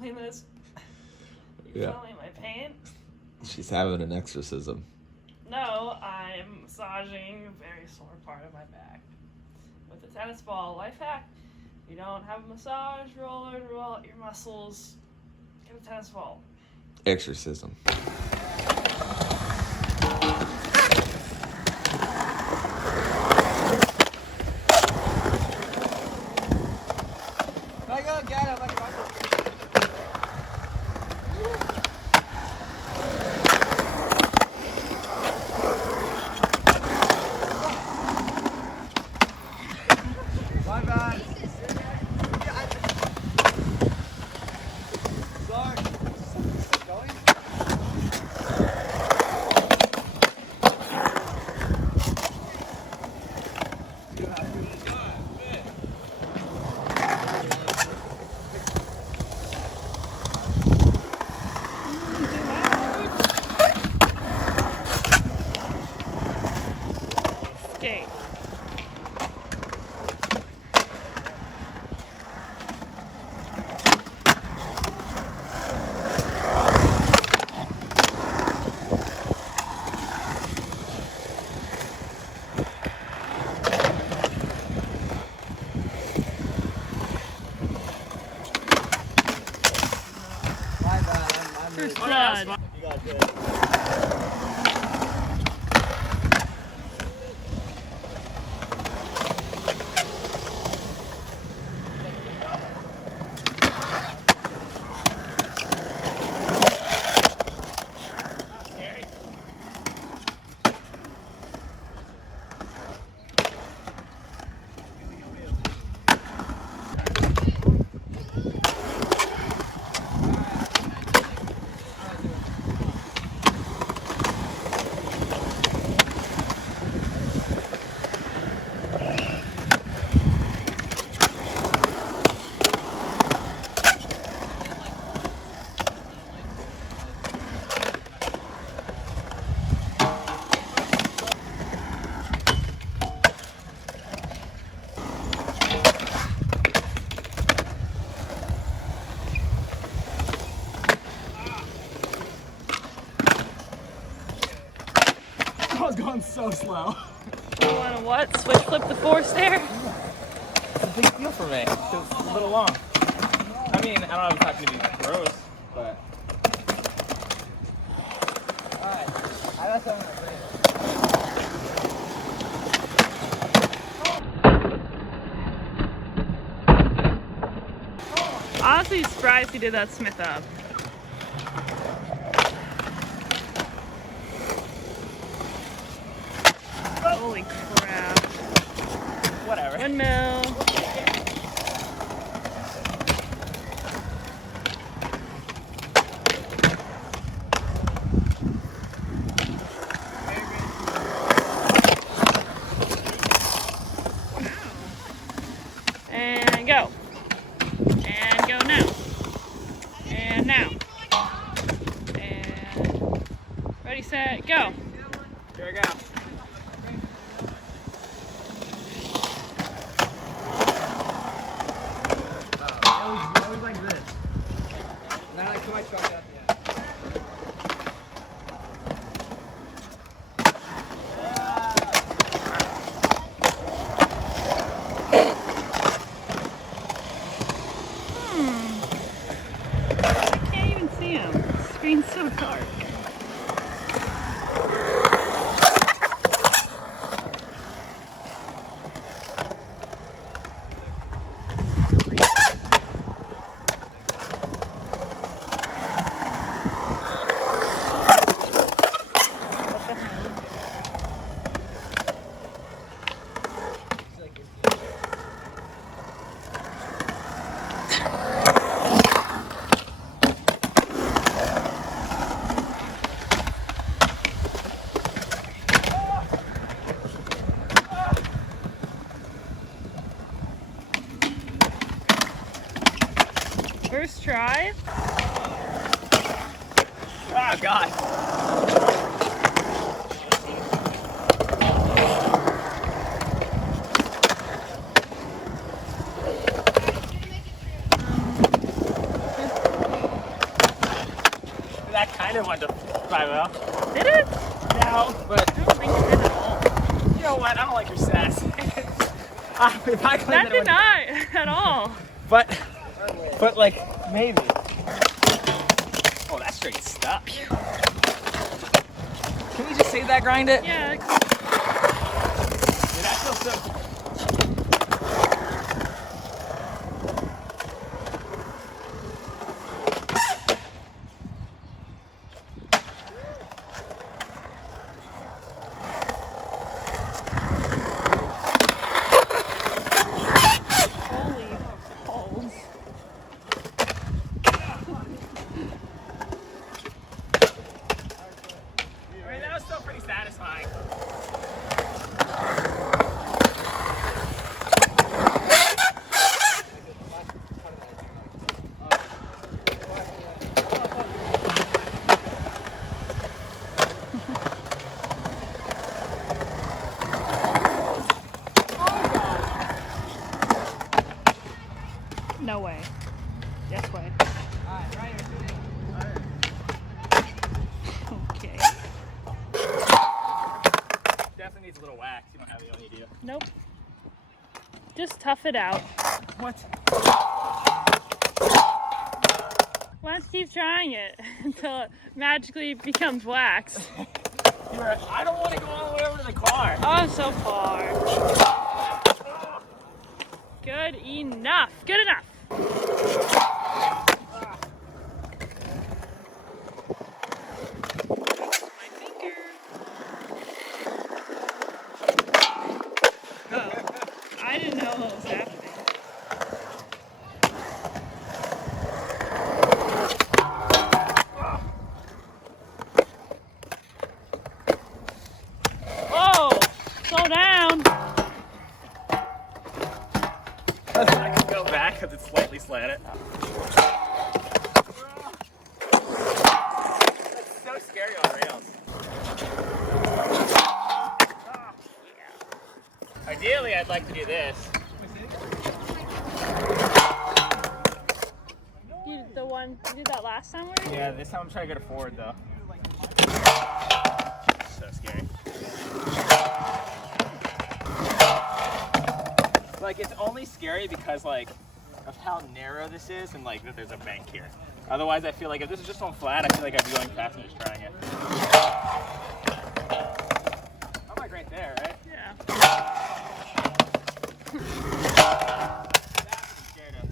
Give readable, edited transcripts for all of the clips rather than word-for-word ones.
feeling this? Yeah. Feeling my pain? She's having an exorcism. No, I'm massaging a very sore part of my back with a tennis ball. Life hack: you don't have a massage roller to roll out your muscles. Get a tennis ball. Exorcism. I go get him. My bad. Sorry. Going? Skate. My bad. I'm really First blood. You got good. I was going so slow. You want to what? Switch flip the force there? It's a big deal for me. It's a little long. I mean, I don't know if it's not going to be gross, but. Alright. I got something to bring. Honestly, surprised he did that Smith up. Holy crap. Whatever. Windmill. And go. And go now. And now. And ready, set, go. Here we go. Always like this. And then I like put my truck at the end. I can't even see him. The screen's so dark. First try. Oh, God. it went to 5-0. Did it? No, but I don't think it did at all. you know what? I don't like your sass. If I claim That it did went- not at all. But like maybe. Oh, that's straight stuck. Can we just save that, grind it? Yeah. Yeah, that feels so. Holy balls. I mean, that was still pretty satisfying. No way. Yes way. Okay. Definitely needs a little wax. You don't have any idea. Nope. Just tough it out. What? Why don't you keep trying it until it magically becomes wax? I don't want to go all the way over to the car. Oh, so far. Good enough. Good enough. My finger. Oh, I didn't know what was happening. Whoa! Slow down. I can go back because it's slightly slanted. That's so scary on rails. Ideally, I'd like to do this. You did that last time, were you? Yeah, this time I'm trying to get it forward though. So scary. Like, it's only scary because like of how narrow this is and like that there's a bank here. Otherwise, I feel like if this is just on flat, I feel like I'd be going fast and just trying it. I'm like right there, right? Yeah. That's what I'm scared of.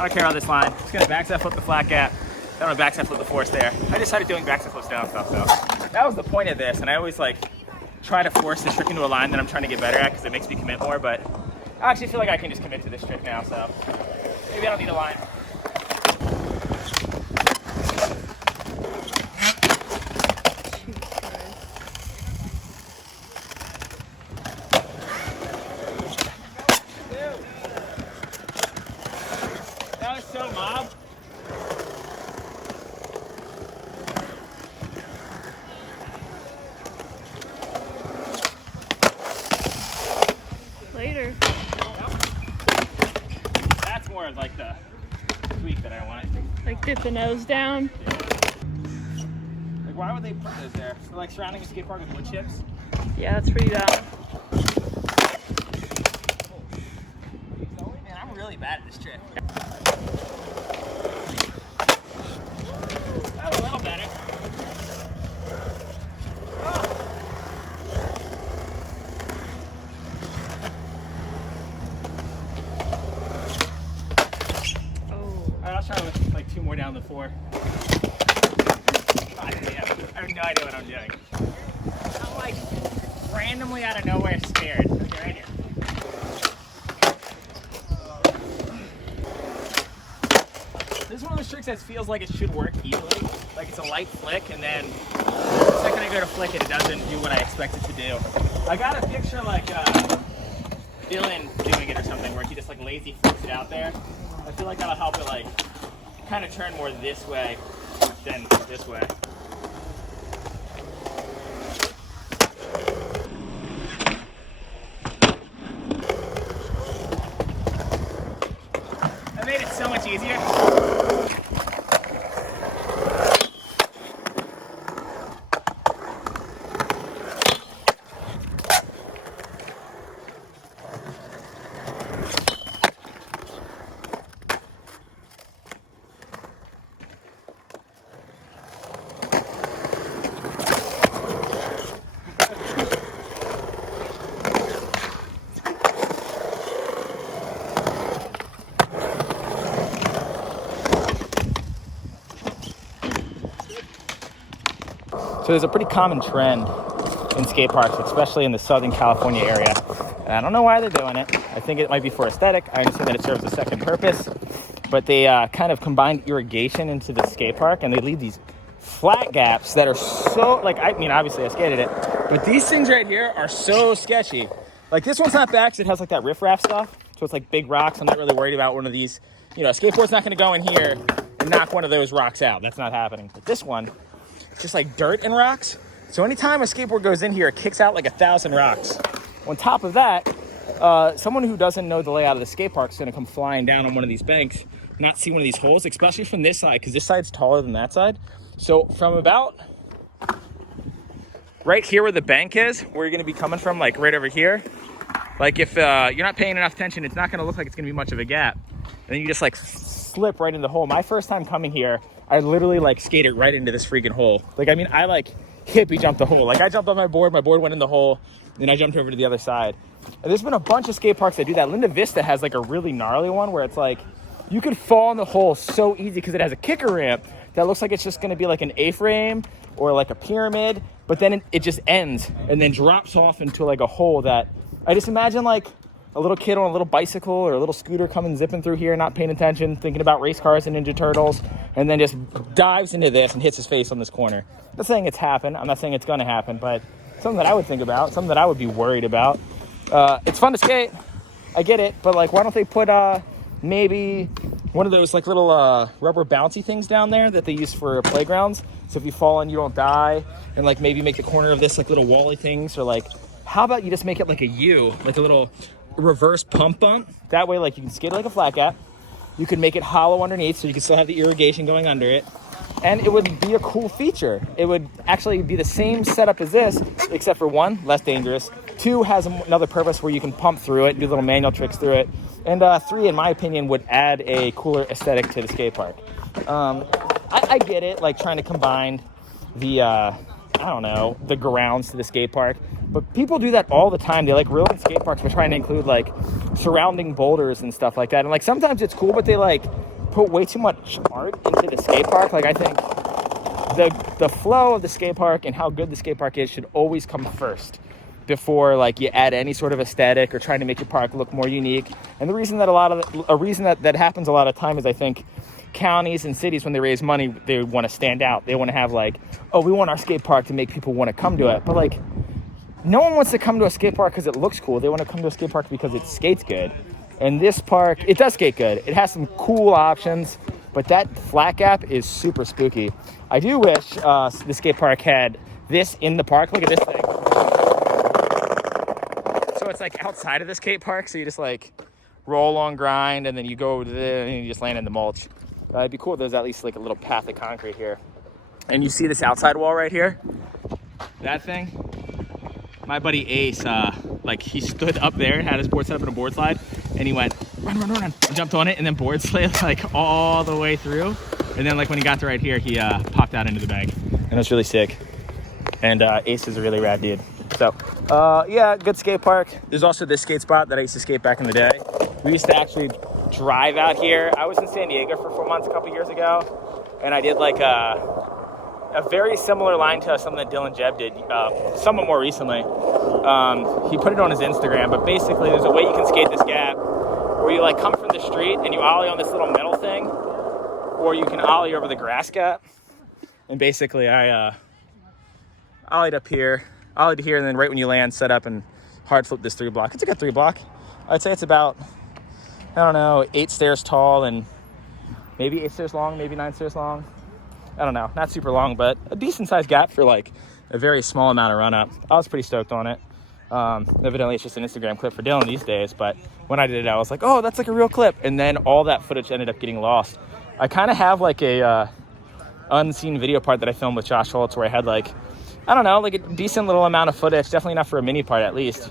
I don't care about this line. Just gonna backside flip the flat gap. Then I'm gonna backside flip the force there. I just started doing backside flips down stuff though. That was the point of this, and I always like try to force this trick into a line that I'm trying to get better at because it makes me commit more, but I actually feel like I can just commit to this trick now, so maybe I don't need a line. That was so mob. Later. That's more of like the tweak that I want. Like dip the nose down. Like why would they put those there? So like surrounding a skate park with wood chips? Yeah, that's pretty bad. Man, I'm really bad at this trick. That was a little better. Alright, I'll try with like 2 more down the 4. God damn, I have no idea what I'm doing. I'm like randomly out of nowhere scared. Okay, right here. This is one of those tricks that feels like it should work easily. Like it's a light flick, and then the second I go to flick it, it doesn't do what I expect it to do. I got a picture like Dylan doing it or something, where he just like lazy flicks it out there. I feel like that'll help it like kind of turn more this way than this way. That made it so much easier. So there's a pretty common trend in skate parks, especially in the Southern California area. And I don't know why they're doing it. I think it might be for aesthetic. I understand that it serves a second purpose, but they kind of combine irrigation into the skate park, and they leave these flat gaps that are so, like, I mean, obviously I skated it, but these things right here are so sketchy. Like this one's not bad because it has like that riffraff stuff. So it's like big rocks. I'm not really worried about one of these, you know, a skateboard's not gonna go in here and knock one of those rocks out. That's not happening. But this one, just like dirt and rocks. So anytime a skateboard goes in here, it kicks out like 1,000 rocks. On top of that, someone who doesn't know the layout of the skate park is gonna come flying down on one of these banks, not see one of these holes, especially from this side, because this side's taller than that side. So from about right here where the bank is, where you're gonna be coming from, like right over here, like if you're not paying enough attention, it's not gonna look like it's gonna be much of a gap. And then you just like slip right in the hole. My first time coming here, I literally like skated right into this freaking hole. Like, I mean, I like hippie jumped the hole. Like I jumped on my board went in the hole, then I jumped over to the other side. And there's been a bunch of skate parks that do that. Linda Vista has like a really gnarly one where it's like, you could fall in the hole so easy because it has a kicker ramp that looks like it's just gonna be like an A-frame or like a pyramid, but then it just ends and then drops off into like a hole that, I just imagine like a little kid on a little bicycle or a little scooter coming zipping through here, not paying attention, thinking about race cars and Ninja Turtles, and then just dives into this and hits his face on this corner. I'm not saying it's happened. I'm not saying it's gonna happen, but something that I would think about, something that I would be worried about. It's fun to skate. I get it, but like, why don't they put maybe one of those like little rubber bouncy things down there that they use for playgrounds? So if you fall and you don't die, and like maybe make the corner of this like little wally things, or like, how about you just make it like a U, like a little reverse pump bump? That way, like, you can skate like a flat gap. You can make it hollow underneath so you can still have the irrigation going under it. And it would be a cool feature. It would actually be the same setup as this, except for 1, less dangerous. 2, has another purpose where you can pump through it, do little manual tricks through it. And 3, in my opinion, would add a cooler aesthetic to the skate park. I get it, like trying to combine the I don't know, the grounds to the skate park. But people do that all the time. They like ruin skate parks by trying to include like surrounding boulders and stuff like that. And like sometimes it's cool, but they like put way too much art into the skate park. Like I think the flow of the skate park and how good the skate park is should always come first before like you add any sort of aesthetic or trying to make your park look more unique. And the reason that that happens a lot of time is I think counties and cities, when they raise money, they want to stand out. They want to have like, oh, we want our skate park to make people want to come to it. But like, no one wants to come to a skate park because it looks cool. They want to come to a skate park because it skates good. And this park, it does skate good. It has some cool options, but that flat gap is super spooky. I do wish the skate park had this in the park. Look at this thing. So it's like outside of the skate park. So you just like roll on grind and then you go to and you just land in the mulch. It'd be cool if there's at least like a little path of concrete here. And you see this outside wall right here? That thing? My buddy Ace, like he stood up there and had his board set up in a board slide, and he went, run, and jumped on it, and then board slid like all the way through. And then like when he got to right here, he popped out into the bank, and it was really sick. And Ace is a really rad dude. So yeah, good skate park. There's also this skate spot that I used to skate back in the day. We used to actually drive out here. I was in San Diego for 4 months a couple years ago, and I did like a very similar line to something that Dylan Jeb did somewhat more recently. He put it on his Instagram, but basically there's a way you can skate this gap where you like come from the street and you ollie on this little metal thing, or you can ollie over the grass gap. And basically I ollied up here, ollied to here, and then right when you land, set up and hard flip this 3 block. It's like a 3 block. I'd say it's about, I don't know, 8 stairs tall and maybe 8 stairs long, maybe 9 stairs long. I don't know, not super long, but a decent sized gap for like a very small amount of run up. I was pretty stoked on it. Evidently it's just an Instagram clip for Dylan these days, but when I did it, I was like, oh, that's like a real clip. And then all that footage ended up getting lost. I kind of have like a unseen video part that I filmed with Josh Holtz where I had like, I don't know, like a decent little amount of footage, definitely not for a mini part at least.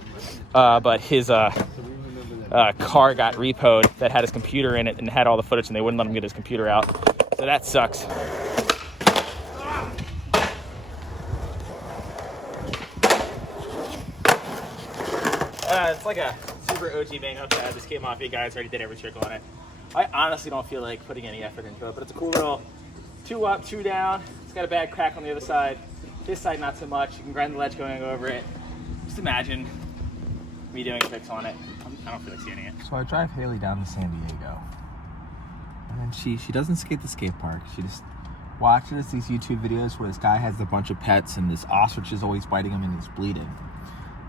But his car got repoed that had his computer in it and had all the footage, and they wouldn't let him get his computer out. So that sucks. It's like a super OG bang up that the Skate Mafia guys already did every trick on it. I honestly don't feel like putting any effort into it, but it's a cool little 2 up, 2 down. It's got a bad crack on the other side. This side, not so much. You can grind the ledge going over it. Just imagine me doing tricks on it. I don't feel like seeing it. So I drive Haley down to San Diego, and then she doesn't skate the skate park. She just watches these YouTube videos where this guy has a bunch of pets and this ostrich is always biting him and he's bleeding.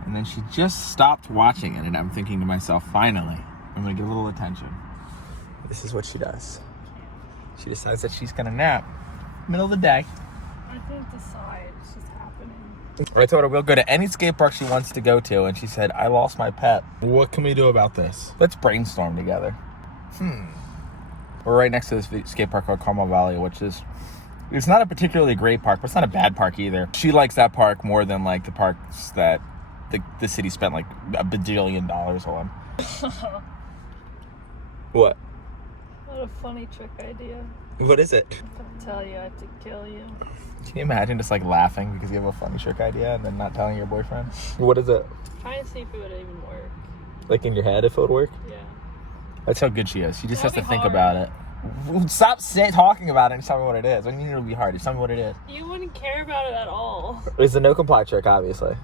And then she just stopped watching it, and I'm thinking to myself, finally, I'm gonna get a little attention. This is what she does. She decides that she's gonna nap middle of the day. I can't decide. It's just happening. I told her we'll go to any skate park she wants to go to, and she said, I lost my pet. What can we do about this? Let's brainstorm together. We're right next to this skate park called Carmel Valley, which is, it's not a particularly great park, but it's not a bad park either. She likes that park more than like the parks that the city spent like $1 bajillion on. What? What a funny trick idea. What is it? If I tell you, I have to kill you. Can you imagine just like laughing because you have a funny trick idea and then not telling your boyfriend? What is it? Trying to see if it would even work. Like in your head if it would work? Yeah. That's how good she is. She just has to That'd be think hard. about it. Stop talking about it and just tell me what it is. I need it to be hard. Just tell me what it is. You wouldn't care about it at all. It's a no comply trick, obviously.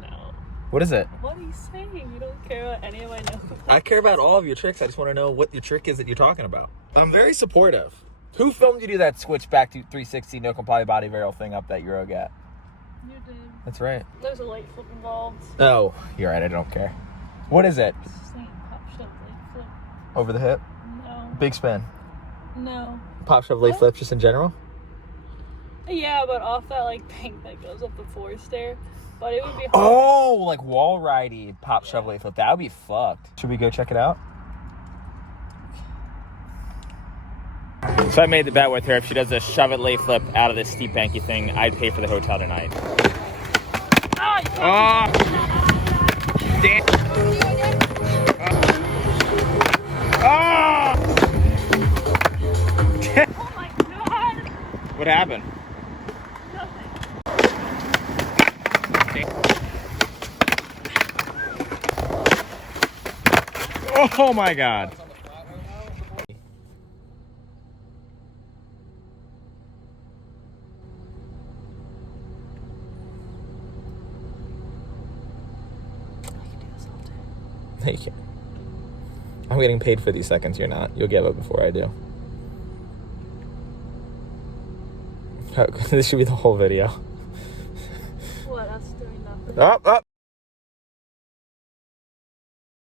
No. What is it? What are you saying? You don't care about any of my no. I care about all of your tricks. I just want to know what your trick is that you're talking about. I'm very supportive. Who filmed you do that switch back to 360 no comply body varial thing up that Euro get? You did. That's right. There's a light flip involved. Oh, you're right. I don't care. What is it? It's just like pop shove light flip. Over the hip? No. Big spin. No. Pop shove late flip just in general? Yeah, but off that like bank that goes up the floor stair. But it would be hard. Oh, like wall ridey pop shove late flip. That would be fucked. Should we go check it out? So I made the bet with her, if she does a shove it lay flip out of this steep banky thing, I'd pay for the hotel tonight. Oh, damn. Oh! Oh my god! What happened? Nothing. Oh my God. No, you can't. I'm getting paid for these seconds. You're not. You'll give up before I do. This should be the whole video. What? Us doing nothing. Up, up.